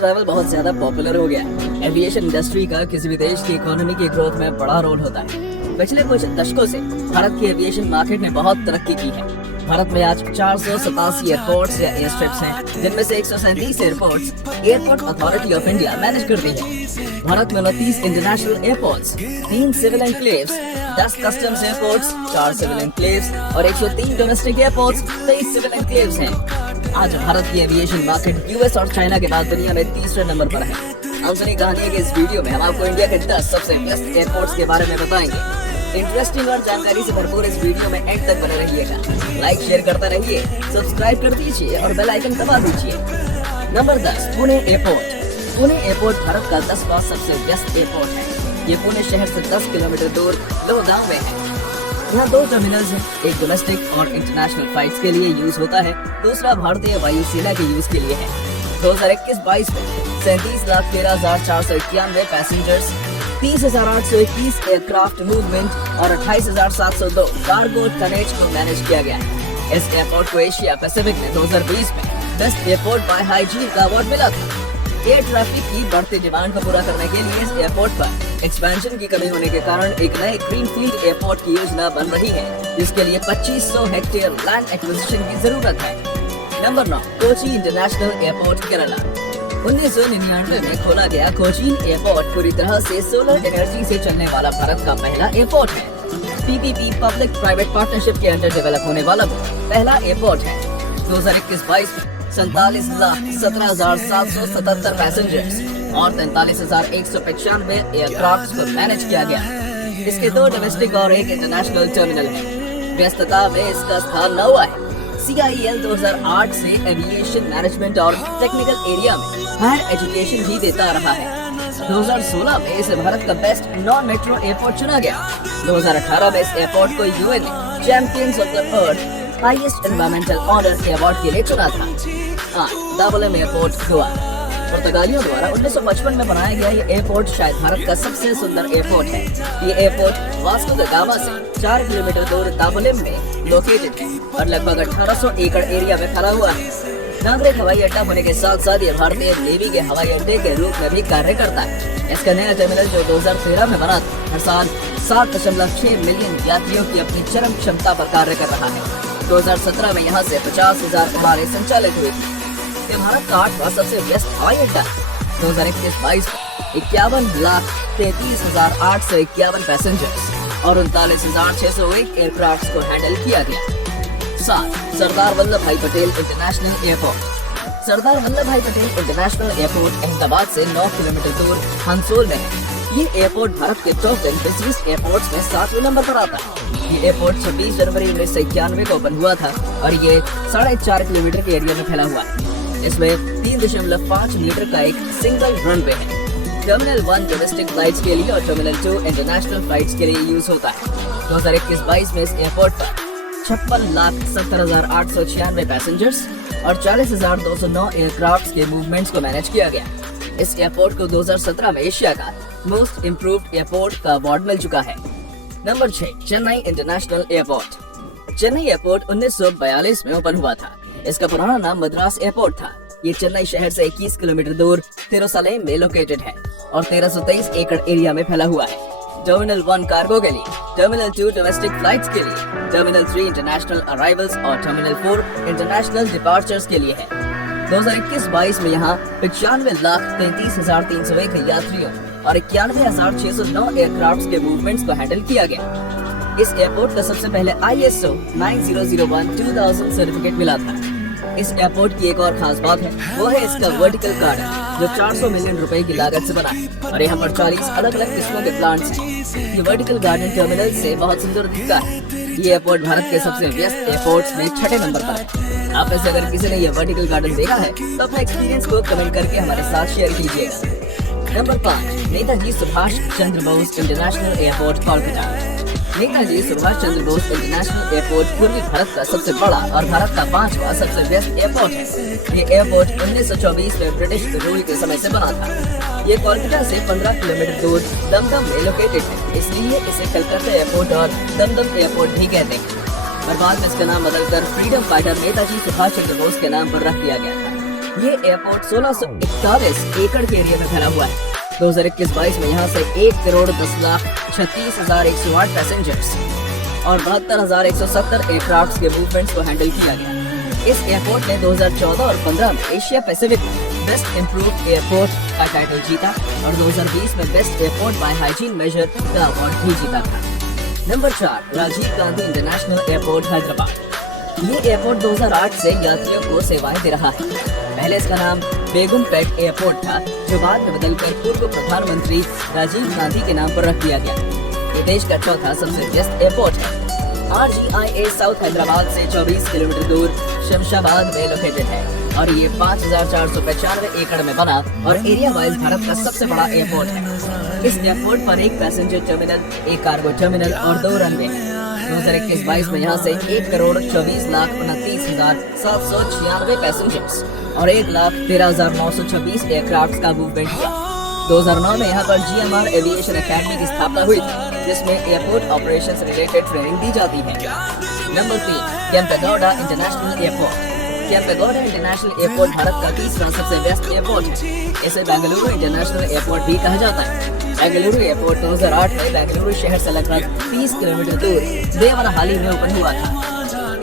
Travel बहुत ज्यादा popular हो गया है। एविएशन इंडस्ट्री का किसी भी देश की इकोनॉमी की ग्रोथ में बड़ा रोल होता है। पिछले कुछ दशकों से भारत की एविएशन मार्केट ने बहुत तरक्की की है। भारत में आज 487 एयरपोर्ट्स या एयर स्ट्रिप्स हैं, जिनमें से 137 airports airport authority of India manage करती है। भारत में 29 international airports, 3 civil enclaves, 10 customs airports, 4 civil enclaves और 103 डोमेस्टिक एयरपोर्ट्स, 23 सिविल एनक्लेव्स हैं। आज भारत की एविएशन मार्केट यूएस और चाइना के बाद दुनिया में तीसरे नंबर पर है। हम सुनी कहानी के इस वीडियो में हम आपको इंडिया के 10 सबसे बेस्ट एयरपोर्ट्स के बारे में बताएंगे। इंटरेस्टिंग और जानकारी से भरपूर इस वीडियो में एंड तक बने रहिएगा। लाइक शेयर करते रहिए, सब्सक्राइब कर दीजिए और बेल आइकन दबा दीजिए। Number 10, Pune airport. Pune airport Bharat का 10वां सबसे व्यस्त एयरपोर्ट है। ये पुणे शहर से 10 किलोमीटर दूर लोहगांव में है। यहाँ 2 टर्मिनल्स हैं, एक डोमेस्टिक और इंटरनेशनल फ्लाइट्स के लिए यूज होता है, दूसरा भारतीय वायुसेना के यूज के लिए है। 2021-22 में 37,13,491 पैसेंजर्स, 30,821 एयरक्राफ्ट मूवमेंट और 28,702 कार्गो टनेज को मैनेज किया गया है। इस एयरपोर्ट को एशिया पैसिफिक में 2020 में बेस्ट एयरपोर्ट बाय हाइजीन का अवार्ड मिला था। एयर ट्रैफिक की बढ़ती डिमांड को पूरा करने के लिए इस एयरपोर्ट पर एक्सपेंशन की कमी होने के कारण एक नए ग्रीनफील्ड एयरपोर्ट की योजना बन रही है, जिसके लिए 2500 हेक्टेयर लैंड एक्विजिशन की जरूरत है। Number 9, Kochi international airport, Kerala. 1999 में खोला गया कोचीन एयरपोर्ट पूरी तरह से सोलर एनर्जी से चलने वाला भारत का पहला एयरपोर्ट है। पीपीपी पब्लिक प्राइवेट पार्टनरशिप के अंडर डेवलप होने वाला पहला एयरपोर्ट है। 2021-22 में 47,17,777 पैसेंजर्स और 43,195 एयरक्राफ्ट को मैनेज किया गया। इसके 2 डोमेस्टिक और 1 इंटरनेशनल टर्मिनल है। व्यस्तता में इसका स्थान 9वां है। CIEL 2008 से एविएशन मैनेजमेंट और टेक्निकल एरिया में हायर एजुकेशन भी देता रहा है। 2016 में इसे भारत का बेस्ट नॉन मेट्रो एयरपोर्ट चुना गया। 2018 में इस एयरपोर्ट को UN ने champions of the earth highest environmental honour के अवार्ड के लिए चुना था। दावोलेम एयरपोर्ट, गोवा। पुर्तगालियों द्वारा 1955 में बनाया गया ये एयरपोर्ट शायद भारत का सबसे सुंदर एयरपोर्ट है। ये एयरपोर्ट वास्को द गामा से 4 किलोमीटर दूर दावोलेम में लोकेटेड है और लगभग 1800 एकड़ एरिया में फैला हुआ है। नागरिक हवाई अड्डा होने के साथ साथ ये भारतीय नेवी के हवाई अड्डे के रूप में भी कार्य करता है। इसका नया टर्मिनल जो 2013 में बना था, हर साल 7.6 मिलियन यात्रियों की अपनी चरम क्षमता पर कार्य कर रहा है। 2017 में यहाँ से 50,000 उड़ानें संचालित हुई। ये भारत का 8वां सबसे व्यस्त हवाई अड्डा। 2021-22 में 51,33,851 पैसेंजर्स और 39,601 एयरक्राफ्ट को हैंडल किया गया। 7, सरदार वल्लभ भाई पटेल इंटरनेशनल एयरपोर्ट। सरदार वल्लभ भाई पटेल इंटरनेशनल एयरपोर्ट अहमदाबाद से 9 किलोमीटर दूर हंसोल में है। ये एयरपोर्ट भारत के टॉप 10 बिजनेस एयरपोर्ट्स में 7वें नंबर पर आता है। ये एयरपोर्ट 26 जनवरी 1991 को ओपन हुआ था और ये 4.5 किलोमीटर के एरिया में फैला हुआ है। इसमें 3.5 मीटर का एक सिंगल रनवे है। टर्मिनल 1 डोमेस्टिक फ्लाइट्स के लिए और टर्मिनल 2 इंटरनेशनल फ्लाइट्स के लिए यूज होता है। 2021-22 में इस एयरपोर्ट पर 56,70,896 पैसेंजर्स और 40,209 एयरक्राफ्ट के मूवमेंट्स को मैनेज किया गया। इस एयरपोर्ट को 2017 में एशिया का मोस्ट इम्प्रूव्ड एयरपोर्ट का अवार्ड मिल चुका है। Number 6, Chennai international airport. Chennai airport 1942 में ओपन हुआ था। इसका पुराना नाम मद्रास एयरपोर्ट था। ये चेन्नई शहर से 21 किलोमीटर दूर तिरुसलेम में लोकेटेड है और 1323 एकड़ एरिया में फैला हुआ है। टर्मिनल 1 कार्गो के लिए, टर्मिनल 2 डोमेस्टिक फ्लाइट्स के लिए, टर्मिनल 3 इंटरनेशनल अराइवल्स और टर्मिनल 4 इंटरनेशनल डिपार्चर्स के लिए है। 2021-22 में यहाँ 95,33,301 यात्रियों और 91,609 एयरक्राफ्ट के मूवमेंट्स को हैंडल किया गया। इस एयरपोर्ट का सबसे पहले ISO 9001:2000 सर्टिफिकेट मिला था। इस एयरपोर्ट की एक और खास बात है, वो है इसका वर्टिकल गार्डन, जो 400 मिलियन रुपए की लागत से बना है और यहाँ पर 40 अलग अलग किस्मों के प्लांट्स हैं। ये वर्टिकल गार्डन टर्मिनल से बहुत सुंदर दिखता है। ये एयरपोर्ट भारत के सबसे व्यस्त एयरपोर्ट्स में 6ठे नंबर पर है। आप में से अगर किसी ने ये वर्टिकल गार्डन देखा है तो अपने एक्सपीरियंस को कमेंट करके हमारे साथ शेयर कीजिएगा। Number 5, Netaji Subhash Chandra Bose international airport, Kolkata. Netaji Subhash Chandra Bose international airport पूर्वी भारत का सबसे बड़ा और भारत का 5वां सबसे व्यस्त एयरपोर्ट है। ये एयरपोर्ट 1924 में ब्रिटिश रूल के समय से बना था। ये कोलकाता से 15 किलोमीटर दूर दमदम में लोकेटेड है, इसलिए इसे कलकत्ता एयरपोर्ट और दमदम एयरपोर्ट भी कहते हैं। और बाद में इसका नाम बदलकर फ्रीडम फाइटर नेताजी सुभाष चंद्र बोस के नाम पर रख दिया गया था। ये एयरपोर्ट 1641 एकड़ के एरिया में फैला हुआ है। 2021-22 में यहाँ से 1,10,36,108 पैसेंजर्स और 72,170 एयरक्राफ्ट के मूवमेंट्स को हैंडल किया गया। इस एयरपोर्ट ने 2014 और 15 में Asia Pacific best improved airport का टाइटल जीता और 2020 में best airport by hygiene measure का अवार्ड भी जीता था। Number 4, Rajiv Gandhi international airport Hyderabad. ये एयरपोर्ट 2008 से यात्रियों को सेवाएं दे रहा है। पहले इसका नाम बेगमपेट एयरपोर्ट था, जो बाद में बदलकर पूर्व प्रधानमंत्री राजीव गांधी के नाम पर रख दिया गया। ये देश का चौथा सबसे व्यस्त एयरपोर्ट है। RGIA साउथ हैदराबाद से 24 किलोमीटर दूर शमशाबाद में लोकेटेड है और ये 5,495 एकड़ में बना और एरिया वाइज भारत का सबसे बड़ा एयरपोर्ट है। इस एयरपोर्ट पर एक पैसेंजर टर्मिनल, एक कार्गो टर्मिनल और 2 रनवे है। 2021-22 में यहाँ से 1,24,29,796 पैसेंजर्स और 1,13,926 एयरक्राफ्ट का मूवमेंट हुआ। 2009 में यहाँ पर GMR एविएशन एकेडमी की स्थापना हुई थी, जिसमें एयरपोर्ट ऑपरेशन से रिलेटेड ट्रेनिंग दी जाती है। Number 3, Kempegowda international airport. Kempegowda international airport Bharat का तीसरा सबसे व्यस्त एयरपोर्ट है। इसे बेंगलुरु इंटरनेशनल एयरपोर्ट भी कहा जाता है। बेंगलुरु एयरपोर्ट 2008 में बेंगलुरु शहर से लगभग 30 किलोमीटर दूर देवनहाली में ओपन हुआ था।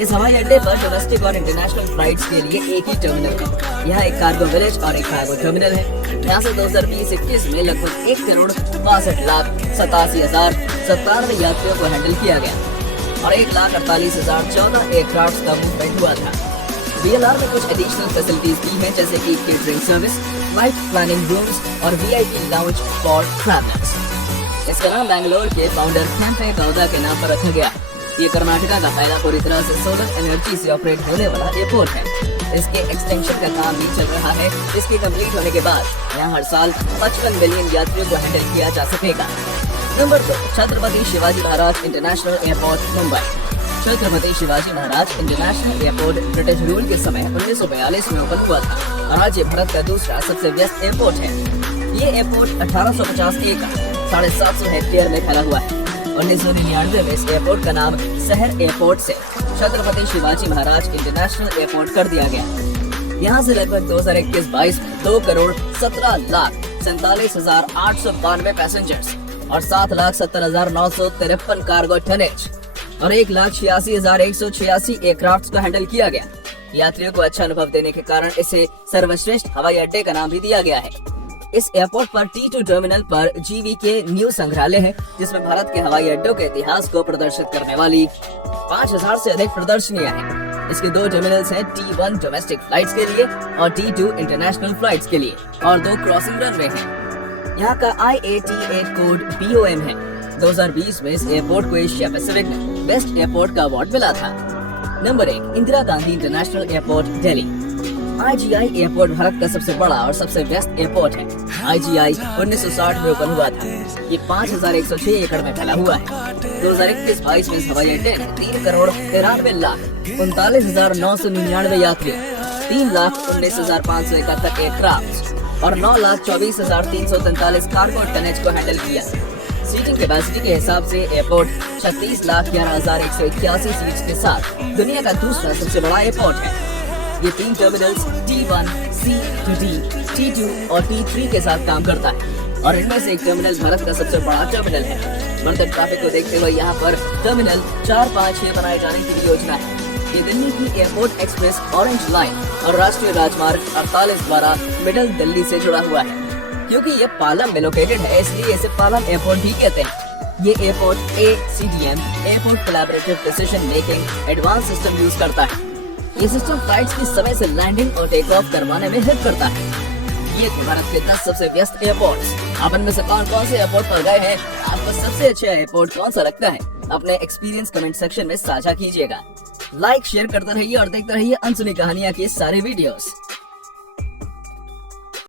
इस हवाई अड्डे पर डोमेस्टिक और इंटरनेशनल फ्लाइट्स के लिए एक ही टर्मिनल है। यहाँ एक कार्गो विलेज और एक कार्गो टर्मिनल है। यहाँ से 2020-21 में लगभग 1,62,87,097 यात्रियों को हैंडल किया गया और 1,48,014 एयरक्राफ्ट का मूवमेंट हुआ था। VLR में कुछ एडिशनल फैसिलिटीज भी हैं, जैसे कि catering service, flight planning rooms और VIP लाउंज फॉर ट्रैवलर्स। इसका नाम बैंगलोर के फाउंडर केम्पेगौड़ा के नाम पर रखा गया। ये कर्नाटका का पहला पूरी तरह से सोलर एनर्जी से ऑपरेट होने वाला एयरपोर्ट है। इसके एक्सटेंशन का काम भी चल रहा है, जिसके कंप्लीट होने के बाद यहाँ हर साल 55 मिलियन यात्रियों को हैंडल किया जा सकेगा। Number 2, Chhatrapati Shivaji Maharaj international airport Mumbai. Chhatrapati Shivaji Maharaj international airport British rule के समय 1942 में ओपन हुआ था और आज ये भारत का दूसरा सबसे व्यस्त एयरपोर्ट है। ये एयरपोर्ट 1850 एकड़ 750 हेक्टेयर में फैला हुआ है। 1999 में इस एयरपोर्ट का नाम शहर एयरपोर्ट से छत्रपति शिवाजी महाराज इंटरनेशनल एयरपोर्ट कर दिया गया। यहाँ से लगभग 2021-22 में 2,17,47,892 पैसेंजर्स और 7,70,953 कार्गो टनेज और 1,86,186 एयरक्राफ्ट को हैंडल किया गया। यात्रियों को अच्छा अनुभव देने के कारण इसे सर्वश्रेष्ठ हवाई अड्डे का नाम भी दिया गया है। इस एयरपोर्ट पर T2 टर्मिनल पर GVK न्यू संग्रहालय है, जिसमें भारत के हवाई अड्डों के इतिहास को प्रदर्शित करने वाली 5,000 से अधिक प्रदर्शनियां हैं। इसके 2 टर्मिनल्स हैं, T1 डोमेस्टिक फ्लाइट्स के लिए और T2 इंटरनेशनल फ्लाइट्स के लिए और 2 क्रॉसिंग रनवे हैं। यहाँ का IATA कोड BOM है। 2020 में इस एयरपोर्ट को एशिया पैसिफिक में बेस्ट एयरपोर्ट का अवार्ड मिला था। Number 1, Indira Gandhi international airport Delhi. IGI airport Bharat का सबसे बड़ा और सबसे व्यस्त एयरपोर्ट है। IGI 1960 में ओपन हुआ था। ये 5,106 एकड़ में फैला हुआ है। 2021-22 में इस हवाई अड्डे ने 3,93,39,999 यात्रियों, 3,19,571 एयरक्राफ्ट और 9,24,343 कार्गो टनेज को हैंडल किया। सीटिंग कैपेसिटी के हिसाब से एयरपोर्ट 36,11,181 सीट्स के साथ दुनिया का दूसरा सबसे बड़ा एयरपोर्ट है। ये 3 टर्मिनल्स T1, C-D, T2 और T3 के साथ काम करता है और इनमें से एक टर्मिनल भारत का सबसे बड़ा टर्मिनल है। बढ़ते ट्रैफिक को देखते हुए यहाँ पर टर्मिनल 4, 5, 6 बनाए जाने की भी योजना है। ये दिल्ली की एयरपोर्ट एक्सप्रेस ऑरेंज लाइन और राष्ट्रीय राजमार्ग 48 द्वारा मिडल दिल्ली से जुड़ा हुआ है। क्योंकि ये पालम में लोकेटेड है, इसलिए इसे पालम एयरपोर्ट भी कहते हैं। ये airport ACDM airport collaborative decision making advance system use करता है। ये सिस्टम फ्लाइट्स की समय से लैंडिंग और टेक ऑफ करवाने में हेल्प करता है। ये भारत के 10 सबसे व्यस्त एयरपोर्ट्स। आप इनमें से कौन कौन से एयरपोर्ट पर गए हैं? आपको सबसे अच्छा एयरपोर्ट कौन सा लगता है? अपने एक्सपीरियंस कमेंट सेक्शन में साझा कीजिएगा। लाइक शेयर करते रहिए और देखते रहिए अनसुनी कहानियां की सारी वीडियोस।